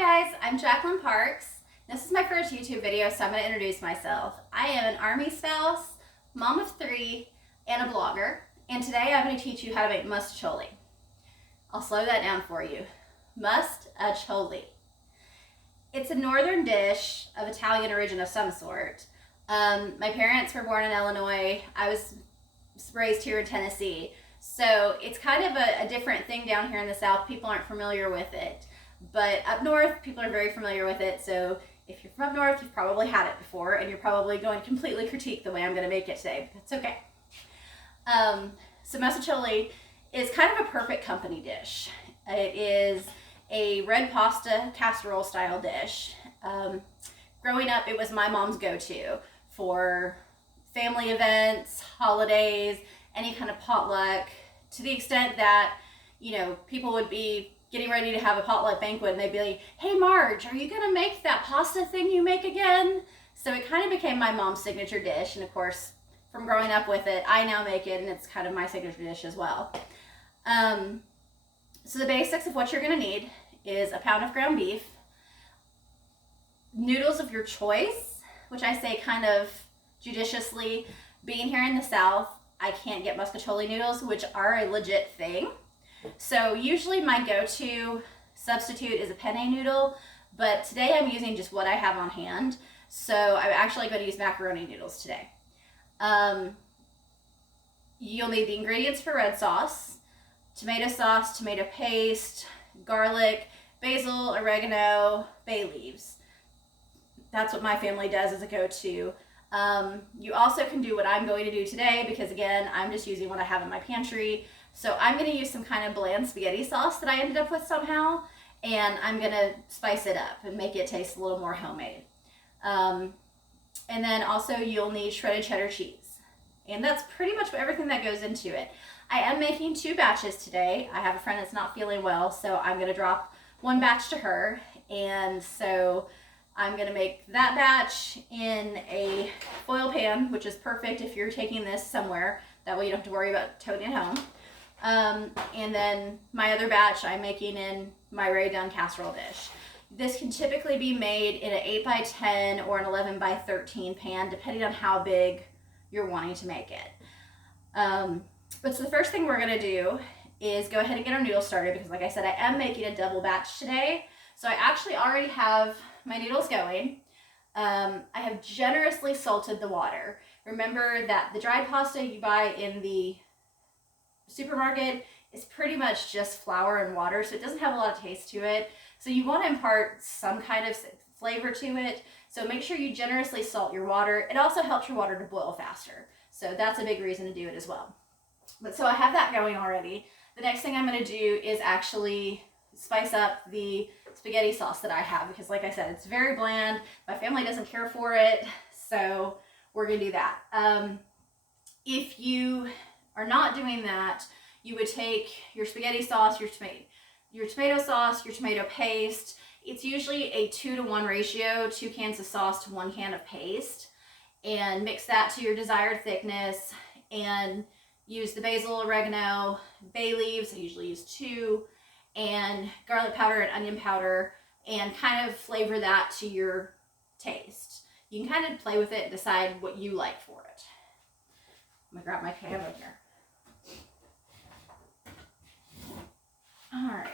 guys, I'm Jacqueline Parks. This is my first YouTube video, so I'm going to introduce myself. I am an Army spouse, mom of 3, and a blogger. And today I'm going to teach you how to make mostaccioli. I'll slow that down for you. Mostaccioli. It's a northern dish of Italian origin of some sort. My parents were born in Illinois. I was raised here in Tennessee. So it's kind of a different thing down here in the South. People aren't familiar with it. But up north, people are very familiar with it. So if you're from up north, you've probably had it before, and you're probably going to completely critique the way I'm going to make it today. But that's okay. So mostaccioli is kind of a perfect company dish. It is a red pasta casserole style dish. Growing up, it was my mom's go-to for family events, holidays, any kind of potluck, to the extent that, you know, people would be getting ready to have a potluck banquet and they'd be like, hey Marge, are you gonna make that pasta thing you make again? So it kind of became my mom's signature dish, and of course, from growing up with it, I now make it, and it's kind of my signature dish as well. So the basics of what you're gonna need is a pound of ground beef, noodles of your choice, which I say kind of judiciously. Being here in the South, I can't get mostaccioli noodles, which are a legit thing. So usually my go-to substitute is a penne noodle, but today I'm using just what I have on hand. So I'm actually going to use macaroni noodles today. You'll need the ingredients for red sauce, tomato paste, garlic, basil, oregano, bay leaves. That's what my family does as a go-to. You also can do what I'm going to do today, because again, I'm just using what I have in my pantry. So I'm going to use some kind of bland spaghetti sauce that I ended up with somehow, and I'm going to spice it up and make it taste a little more homemade. And then also you'll need shredded cheddar cheese. And that's pretty much everything that goes into it. I am making 2 batches today. I have a friend that's not feeling well, so I'm going to drop 1 batch to her. And so I'm going to make that batch in a foil pan, which is perfect if you're taking this somewhere. That way you don't have to worry about toting it home. And then my other batch I'm making in my ready done casserole dish. This can typically be made in an 8x10 or an 11x13 pan, depending on how big you're wanting to make it. But so the first thing we're going to do is go ahead and get our noodles started, because like I said, I am making a double batch today. So I actually already have my noodles going. I have generously salted the water. Remember that the dried pasta you buy in the supermarket is pretty much just flour and water, so it doesn't have a lot of taste to it. So you want to impart some kind of flavor to it. So make sure you generously salt your water. It also helps your water to boil faster. So that's a big reason to do it as well. But so I have that going already. The next thing I'm going to do is actually spice up the spaghetti sauce that I have, because like I said, it's very bland. My family doesn't care for it, so we're going to do that. If you are not doing that, you would take your spaghetti sauce, your tomato sauce, your tomato paste. It's usually a 2-to-1 ratio, 2 cans of sauce to 1 can of paste, and mix that to your desired thickness, and use the basil, oregano, bay leaves. I usually use 2, and garlic powder and onion powder, and kind of flavor that to your taste. You can kind of play with it and decide what you like for it. I'm gonna grab my pan over here. All right.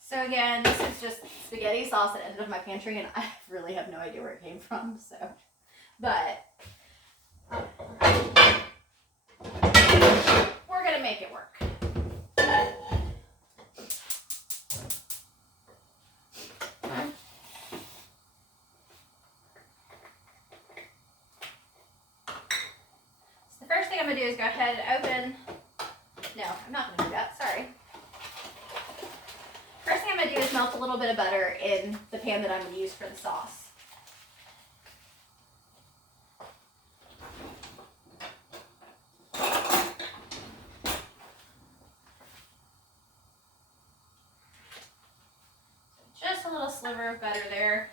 So again, this is just spaghetti sauce that ended up in my pantry, and I really have no idea where it came from. So, but we're gonna make it work. I'm going to do is go ahead and open. No, I'm not going to do that. Sorry. First thing I'm going to do is melt a little bit of butter in the pan that I'm going to use for the sauce. Just a little sliver of butter there.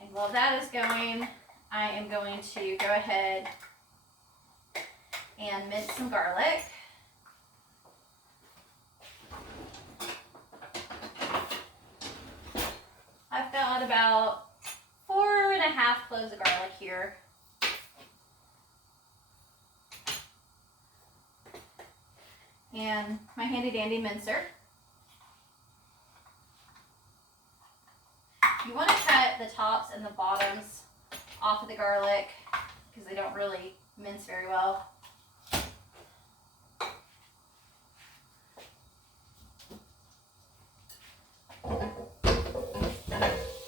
And while that is going, I am going to go ahead and mince some garlic. about 4.5 cloves of garlic here. And my handy dandy mincer. You want to cut the tops and the bottoms off of the garlic because they don't really mince very well.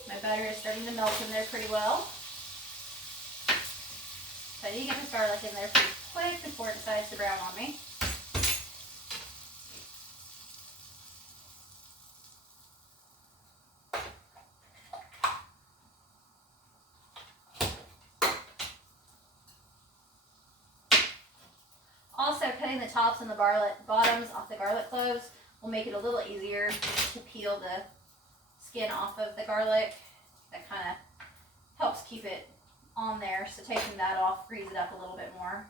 My butter is starting to melt in there pretty well. So I need to get this garlic in there pretty quick before it decides to brown on me. Also, cutting the tops and the bottoms off the garlic cloves will make it a little easier to peel the skin off of the garlic. That kind of helps keep it on there, so taking that off frees it up a little bit more.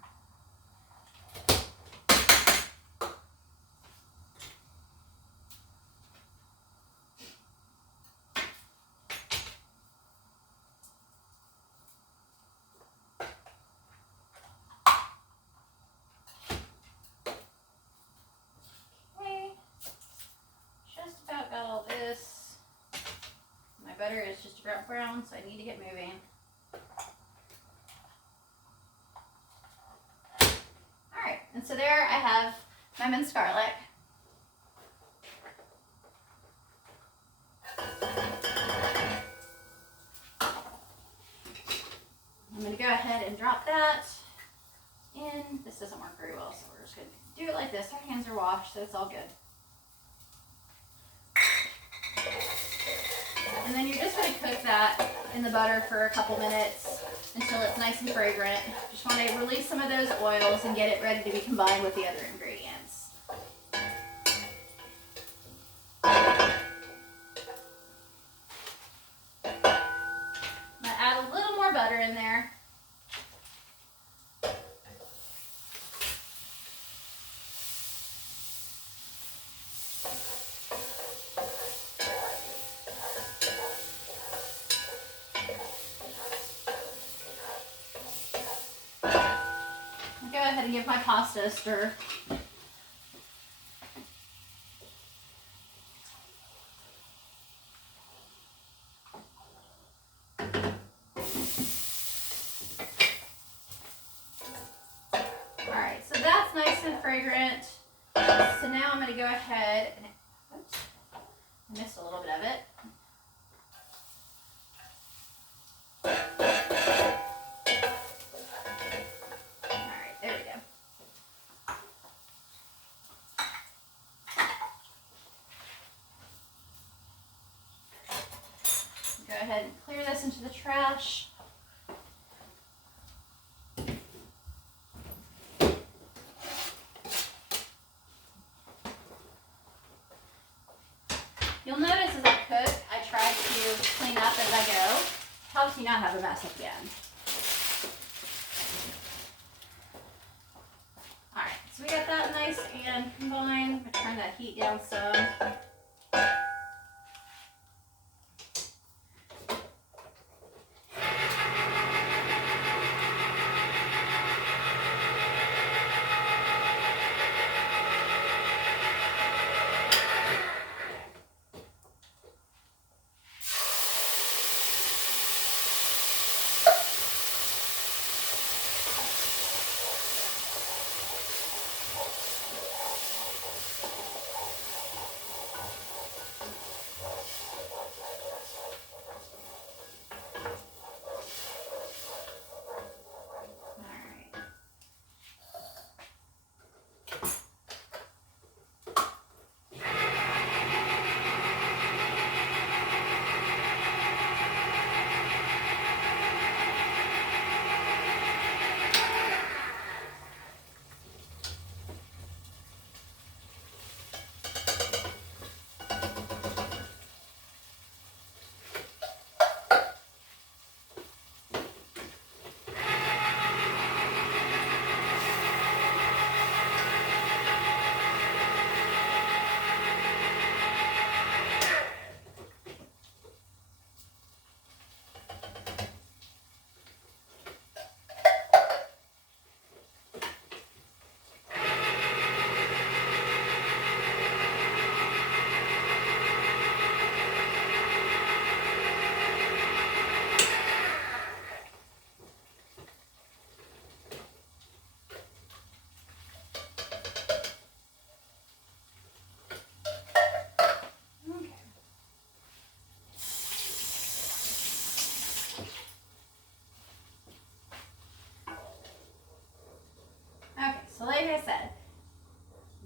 Butter is just about brown, so I need to get moving. Alright, and so there I have my minced garlic. I'm going to go ahead and drop that in. This doesn't work very well, so we're just going to do it like this. Our hands are washed, so it's all good. And then you're just going to cook that in the butter for a couple minutes until it's nice and fragrant. Just want to release some of those oils and get it ready to be combined with the other ingredients. I'm going to add a little more butter in there. Go ahead and give my pasta a stir. Alright, so that's nice and fragrant. So now I'm going to go ahead and, oops, I missed a little bit of it. Go ahead and clear this into the trash. You'll notice as I cook, I try to clean up as I go. Helps you not have a mess at the end. Alright, so we got that nice and combined. I'm going to turn that heat down some.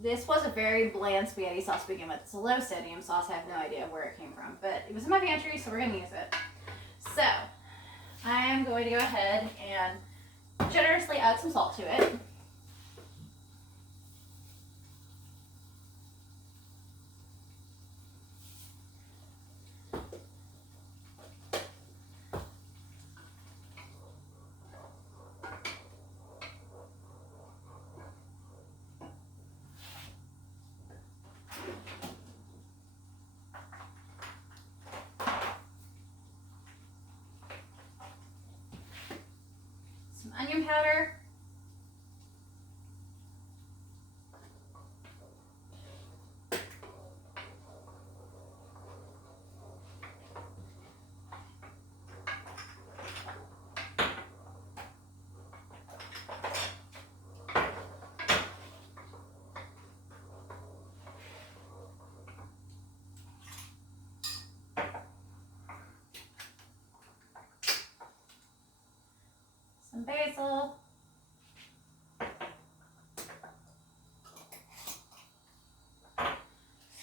This was a very bland spaghetti sauce to begin with. It's a low sodium sauce. I have no idea where it came from, but it was in my pantry, so we're gonna use it. So I am going to go ahead and generously add some salt to it. Some onion powder. Some basil.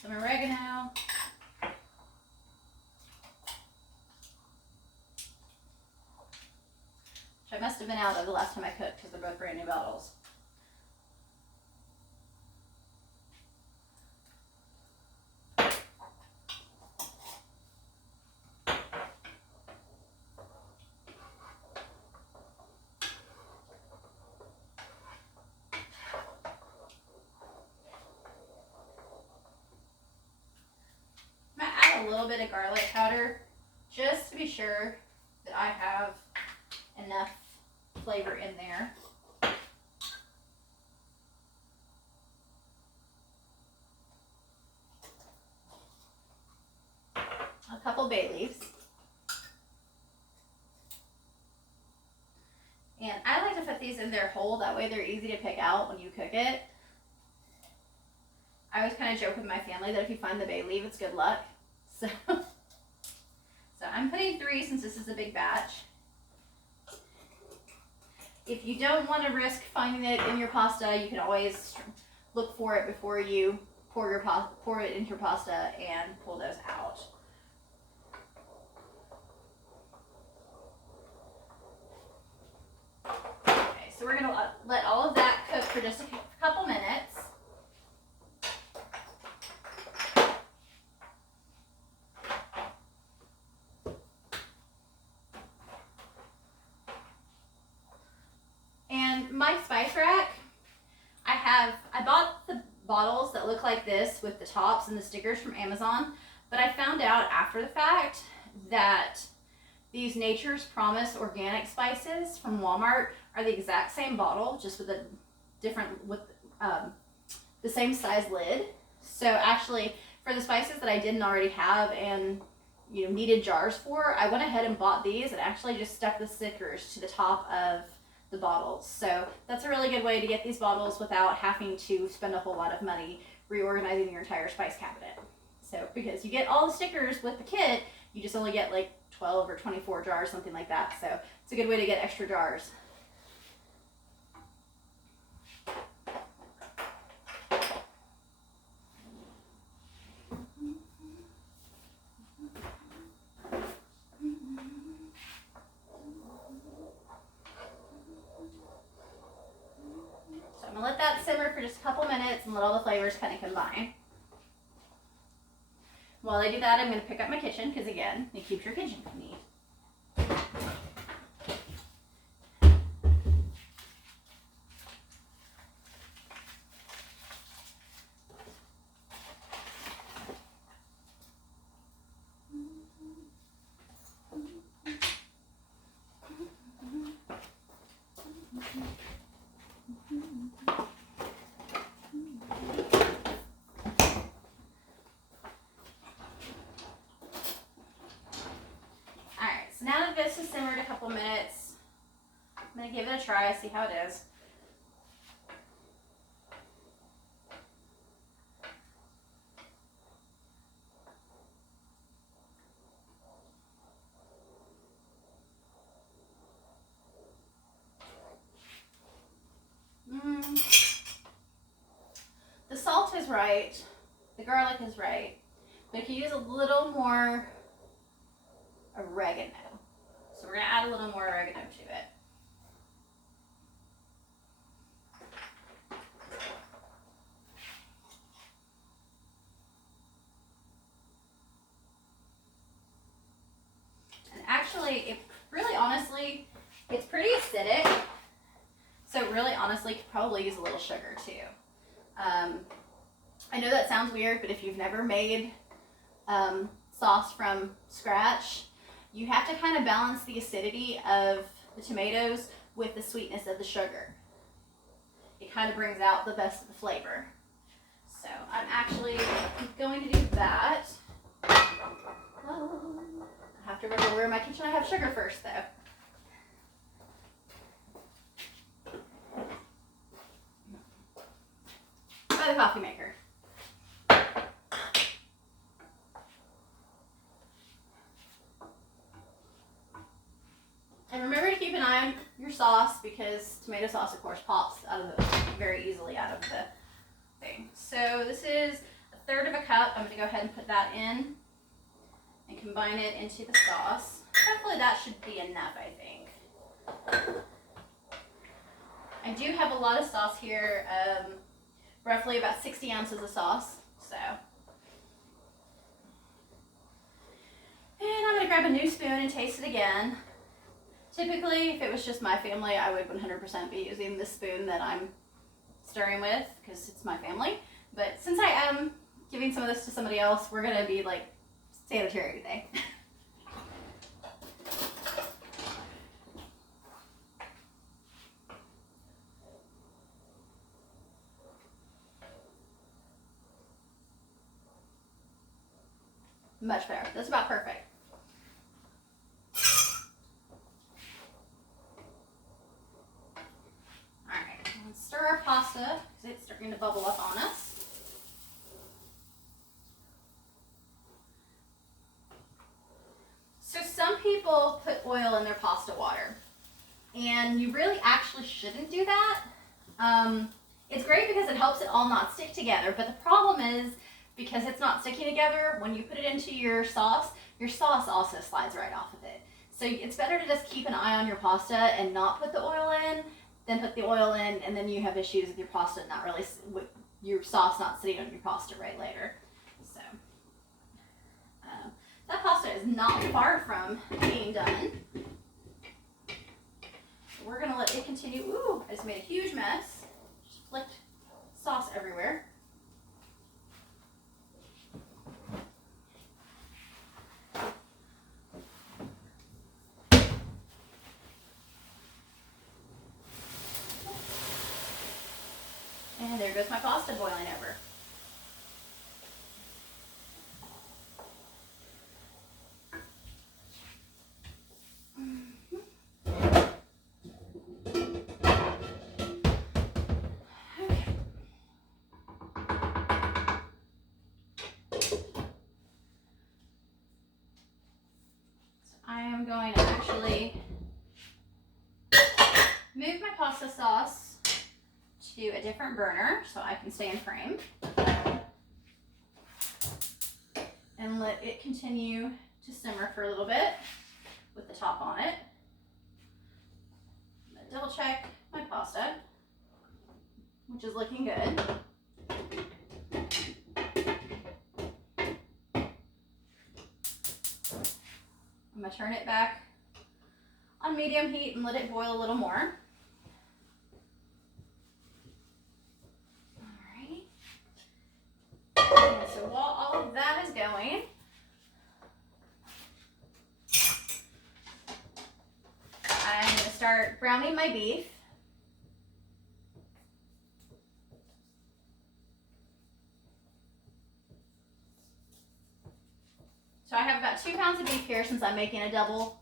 Some oregano. Which I must have been out of the last time I cooked because they're both brand new bottles. A little bit of garlic powder just to be sure that I have enough flavor in there. A couple bay leaves. And I like to put these in their whole, that way they're easy to pick out when you cook it. I always kind of joke with my family that if you find the bay leaf, it's good luck. So I'm putting 3 since this is a big batch. If you don't want to risk finding it in your pasta, you can always look for it before you pour it into your pasta and pull those out. Okay, so we're going to let all of that cook for just a couple minutes. My spice rack, I bought the bottles that look like this with the tops and the stickers from Amazon, but I found out after the fact that these Nature's Promise organic spices from Walmart are the exact same bottle, just with a different, the same size lid. So actually, for the spices that I didn't already have and needed jars for, I went ahead and bought these and actually just stuck the stickers to the top of the bottles. So that's a really good way to get these bottles without having to spend a whole lot of money reorganizing your entire spice cabinet. So because you get all the stickers with the kit, you just only get like 12 or 24 jars, something like that. So it's a good way to get extra jars. I'm gonna let that simmer for just a couple minutes and let all the flavors kind of combine. While I do that, I'm gonna pick up my kitchen because again, it keeps your kitchen clean. Now that this has simmered a couple minutes, I'm going to give it a try, see how it is. The salt salt is right, the garlic is right, but you can use a little more oregano. So we're gonna add a little more oregano to it. And actually, it really honestly, it's pretty acidic. So really honestly, could probably use a little sugar too. I know that sounds weird, but if you've never made sauce from scratch, you have to kind of balance the acidity of the tomatoes with the sweetness of the sugar. It kind of brings out the best of the flavor. So I'm actually going to do that. Oh, I have to remember where in my kitchen I have sugar first though. By the coffee maker. And remember to keep an eye on your sauce because tomato sauce, of course, pops out of the very easily out of the thing. So this is 1/3 of a cup. I'm going to go ahead and put that in and combine it into the sauce. Hopefully that should be enough, I think. I do have a lot of sauce here, roughly about 60 ounces of sauce. So, and I'm going to grab a new spoon and taste it again. Typically, if it was just my family, I would 100% be using the spoon that I'm stirring with because it's my family. But since I am giving some of this to somebody else, we're going to be like sanitary today. Much better. That's about perfect. Alright, let's stir our pasta because it's starting to bubble up on us. So some people put oil in their pasta water, and you really actually shouldn't do that. It's great because it helps it all not stick together, but the problem is because it's not sticking together, when you put it into your sauce also slides right off of it. So it's better to just keep an eye on your pasta and not put the oil in, than put the oil in and then you have issues with your pasta not really, with your sauce not sitting on your pasta right later. So that pasta is not far from being done. So we're gonna let it continue. Ooh, I just made a huge mess. Just flicked sauce everywhere. And there goes my pasta boiling over. Okay. So I am going to actually move my pasta sauce to a different burner so I can stay in frame and let it continue to simmer for a little bit with the top on it. I'm gonna double check my pasta, which is looking good. I'm gonna turn it back on medium heat and let it boil a little more. And so while all of that is going, I'm going to start browning my beef. So I have about 2 pounds of beef here since I'm making a double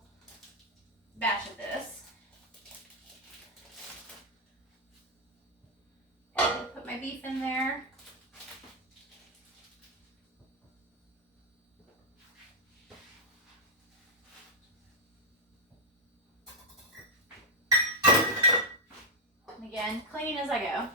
batch of this. And put my beef in there. And again, cleaning as I go.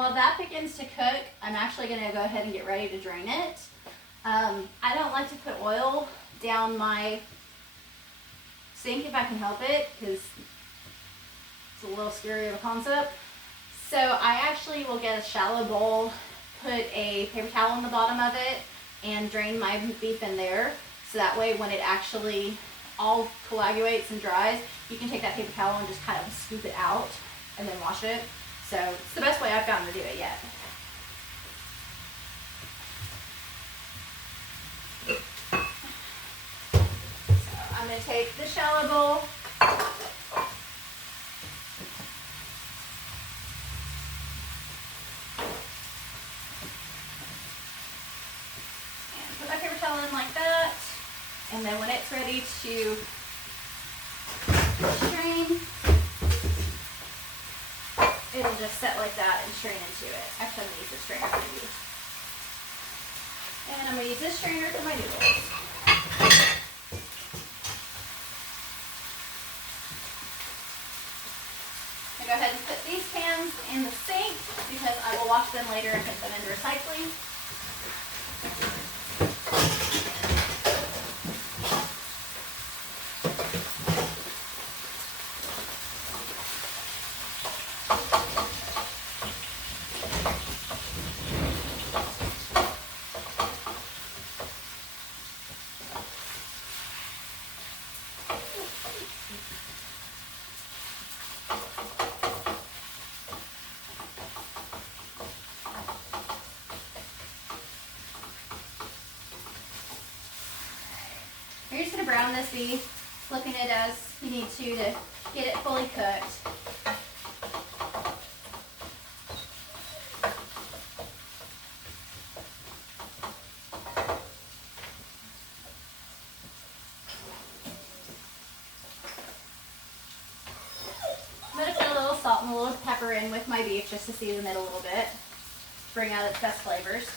while that begins to cook, I'm actually going to go ahead and get ready to drain it. I don't like to put oil down my sink if I can help it, because it's a little scary of a concept. So I actually will get a shallow bowl, put a paper towel on the bottom of it, and drain my beef in there. So that way when it actually all coagulates and dries, you can take that paper towel and just kind of scoop it out and then wash it. So it's the best way I've gotten to do it yet. So I'm going to take the shallow bowl, and put my paper towel in like that. And then when it's ready to strain, it'll just set like that and strain into it. Actually, I'm going to use this strainer for these. And I'm going to use this strainer for my noodles. I'm going to go ahead and put these pans in the sink because I will wash them later and put them into recycling. You're just going to brown this beef, flipping it as you need to get it fully cooked. I'm going to put a little salt and a little pepper in with my beef just to season it a little bit, bring out its best flavors.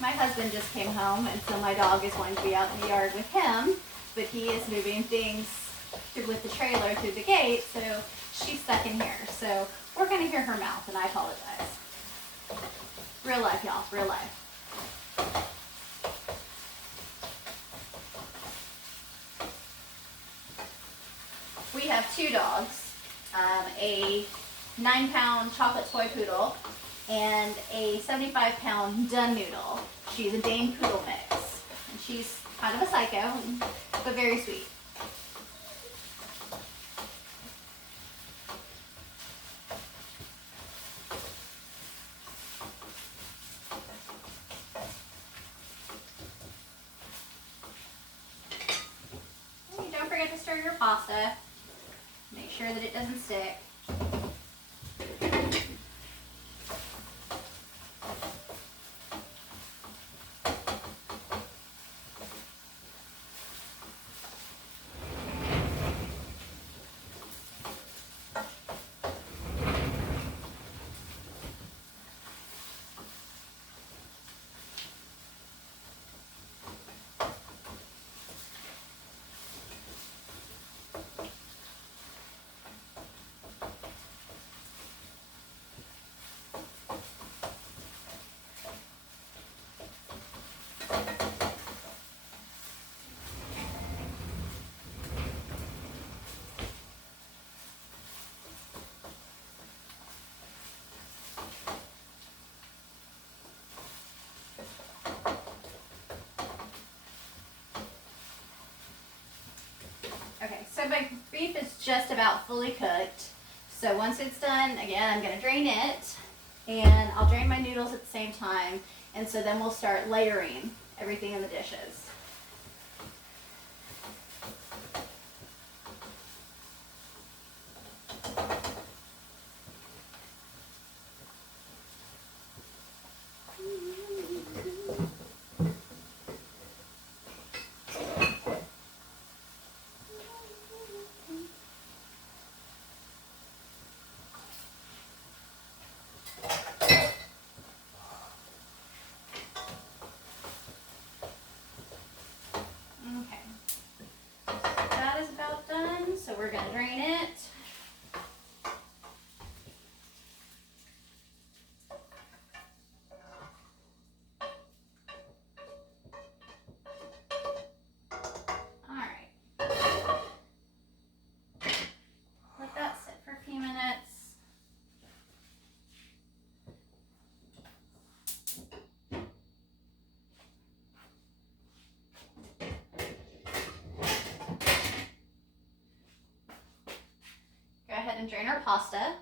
My husband just came home, and so my dog is going to be out in the yard with him, but he is moving things with the trailer through the gate, so she's stuck in here. So we're going to hear her mouth, and I apologize. Real life, y'all, real life. We have two dogs, a 9-pound chocolate toy poodle and a 75-pound dun noodle. She's a Dane poodle mix, and she's kind of a psycho, but very sweet. And don't forget to stir your pasta. Make sure that it doesn't stick. Okay, so my beef is just about fully cooked. So once it's done, again, I'm going to drain it, and I'll drain my noodles at the same time, and so then we'll start layering everything in the dishes. ahead and drain our pasta.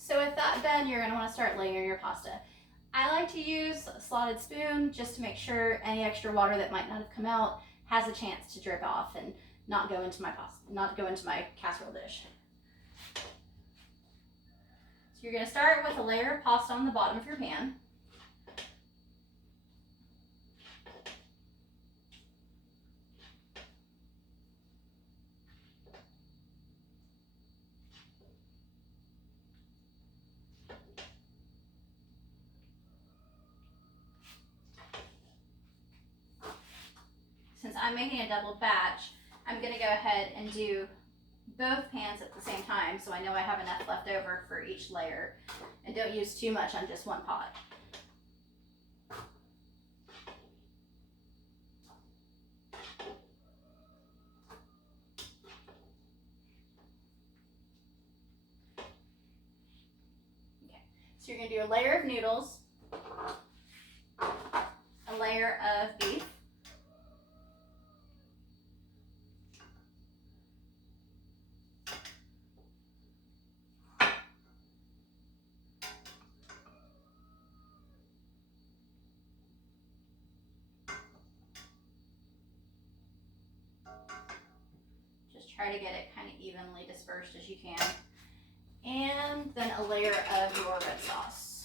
So with that done, you're going to want to start layering your pasta. I like to use a slotted spoon just to make sure any extra water that might not have come out has a chance to drip off and not go into my pasta, not go into my casserole dish. So you're going to start with a layer of pasta on the bottom of your pan. Since I'm making a double batch, I'm going to go ahead and do both pans at the same time so I know I have enough left over for each layer, and don't use too much on just one pot. Okay, so you're going to do a layer of noodles, a layer of beef, try to get it kind of evenly dispersed as you can. And then a layer of your red sauce.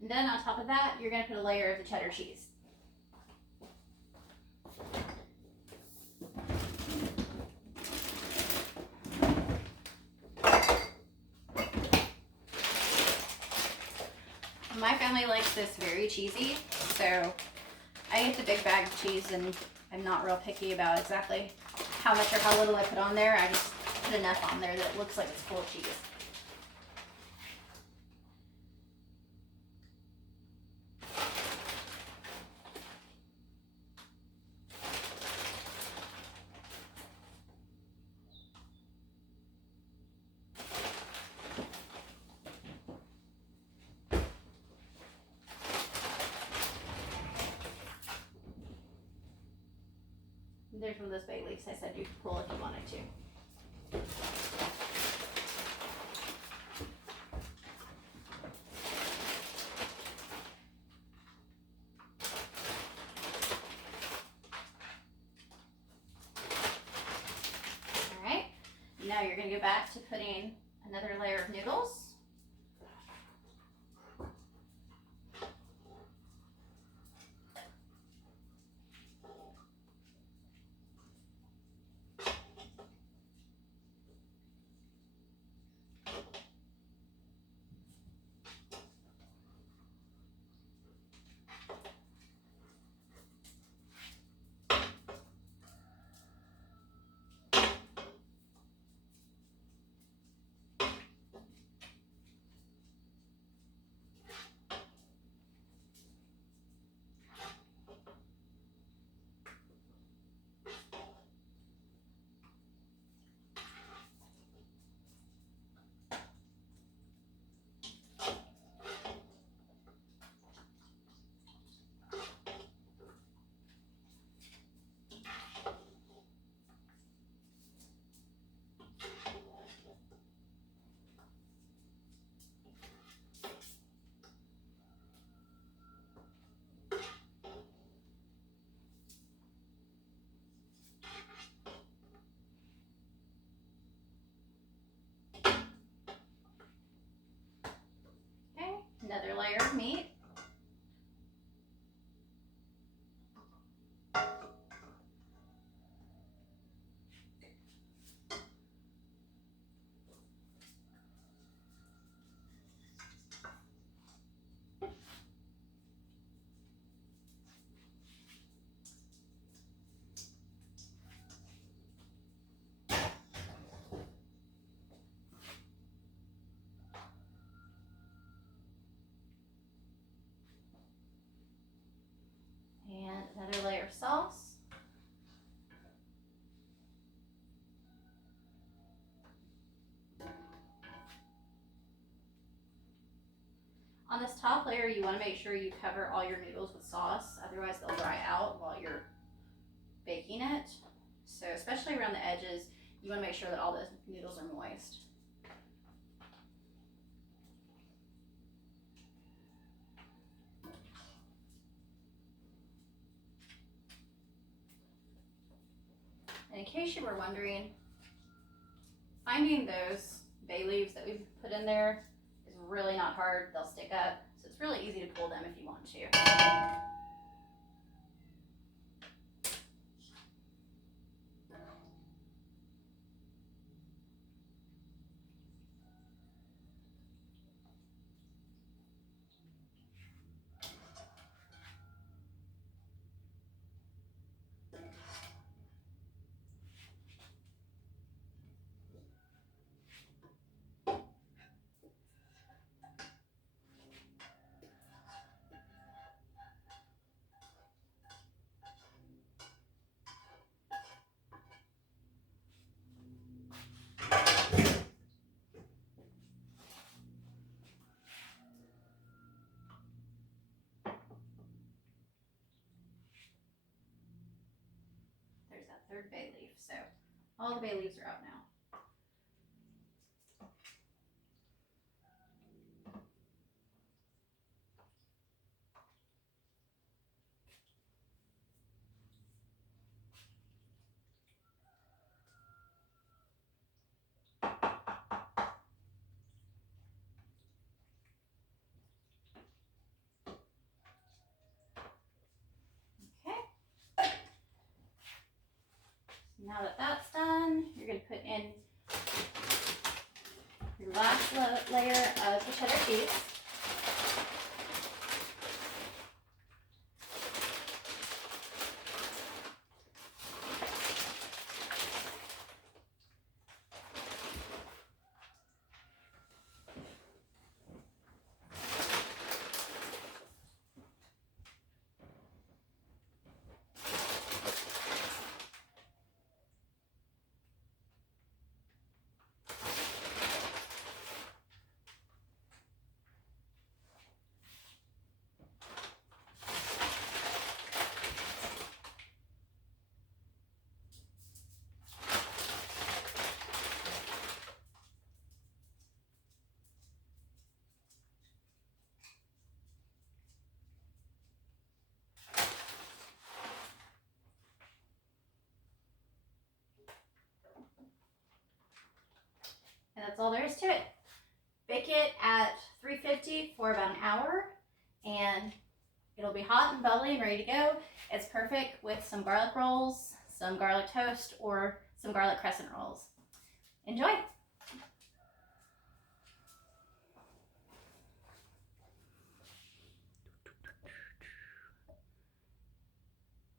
And then on top of that, you're going to put a layer of the cheddar cheese. likes this very cheesy, so I get the big bag of cheese, and I'm not real picky about exactly how much or how little I put on there. I just put enough on there that it looks like it's full of cheese. There's one of those bay leaves I said you could pull if you wanted to. All right, now you're going to go back to putting another layer of noodles. Okay, another layer of meat. And another layer of sauce. On this top layer, you want to make sure you cover all your noodles with sauce, otherwise they'll dry out while you're baking it. So especially around the edges, you want to make sure that all the noodles are moist. And in case you were wondering, finding those bay leaves that we've put in there is really not hard. They'll stick up, so it's really easy to pull them if you want to. There's that third bay leaf. So all the bay leaves are out now. Okay. Now that that's done, you're going to put in your last layer of the cheddar cheese. That's all there is to it. Bake it at 350 for about an hour, and it'll be hot and bubbly and ready to go. It's perfect with some garlic rolls, some garlic toast, or some garlic crescent rolls. Enjoy!